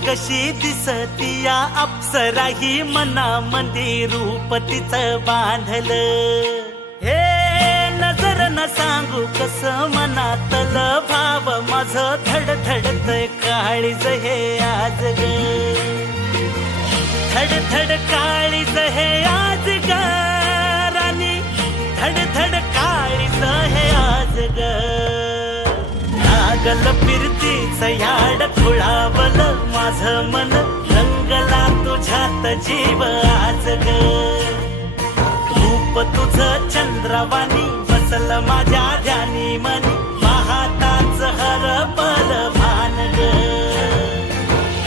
कशी दिसती या अप्सरा ही मनामंदी रूप तिचं बांधलं. हे नजर न सांगू कस मनातल भाव माझं धडधडतय काळीज हे आज ग. धडधड काळीज हे आज ग राणी, धडधड काळीज हे आज ग. लागल फिरतीच याड खुळावलं माझं मन, रंगला तुझ्यात जीव आज ग. रूप तुझं चंद्रवाणी बसल माझ्या ध्यानी मनी, पाहताच हरपल भान ग.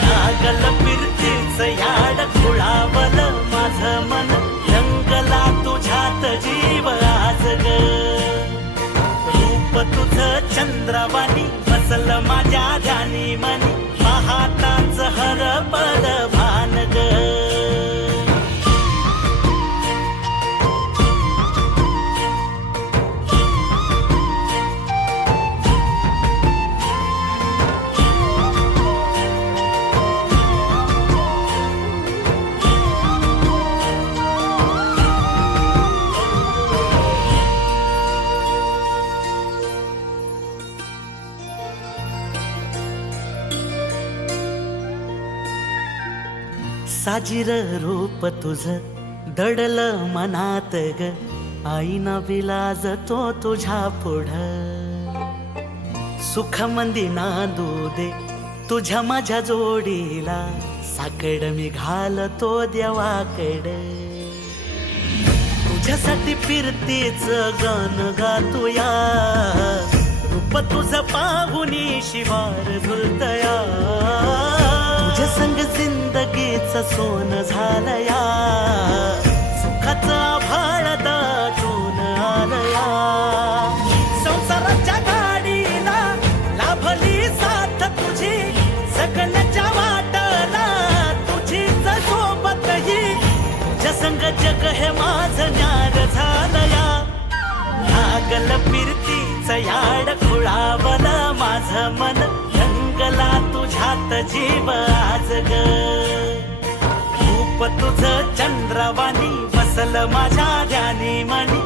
लागल फिरतीच याड खुळावलं माझं मन, रंगला तुझ्यात जीव आज ग. रूप तुझं चंद्रवाणी बसल माझ्या ध्यानी मनी, पाहताच हरपल भान ग. साजिर रूप तुझं दडल मनात ग, आईना विलाज तो तुझ्या पुढं. सुख मंदी नांदू दे तुझ्या माझ्या जोडीला, साकड मी घालतो देवाकड. तुझ्यासाठी फिरतीच गाण गातोया, रूप तुझं पाहुनी शिवार झुलतया. तुझ्या संग जिंदगीच सोन झालया, सुखाचा आभाळ दाटून आलया. संसाराच्या गाडीला लाभली साथ तुझी, सगळ्याच्या वाटला तुझीच सोबतही. तुझ्या संग जग हे माझं न्यार झालया. लागल फिरतीच याड खुळावलं माझं मन, रंगला तुझ्यात जीव आज ग. रूप तुझं चंद्रवाणी बसल माझ्या ध्यानी मनी,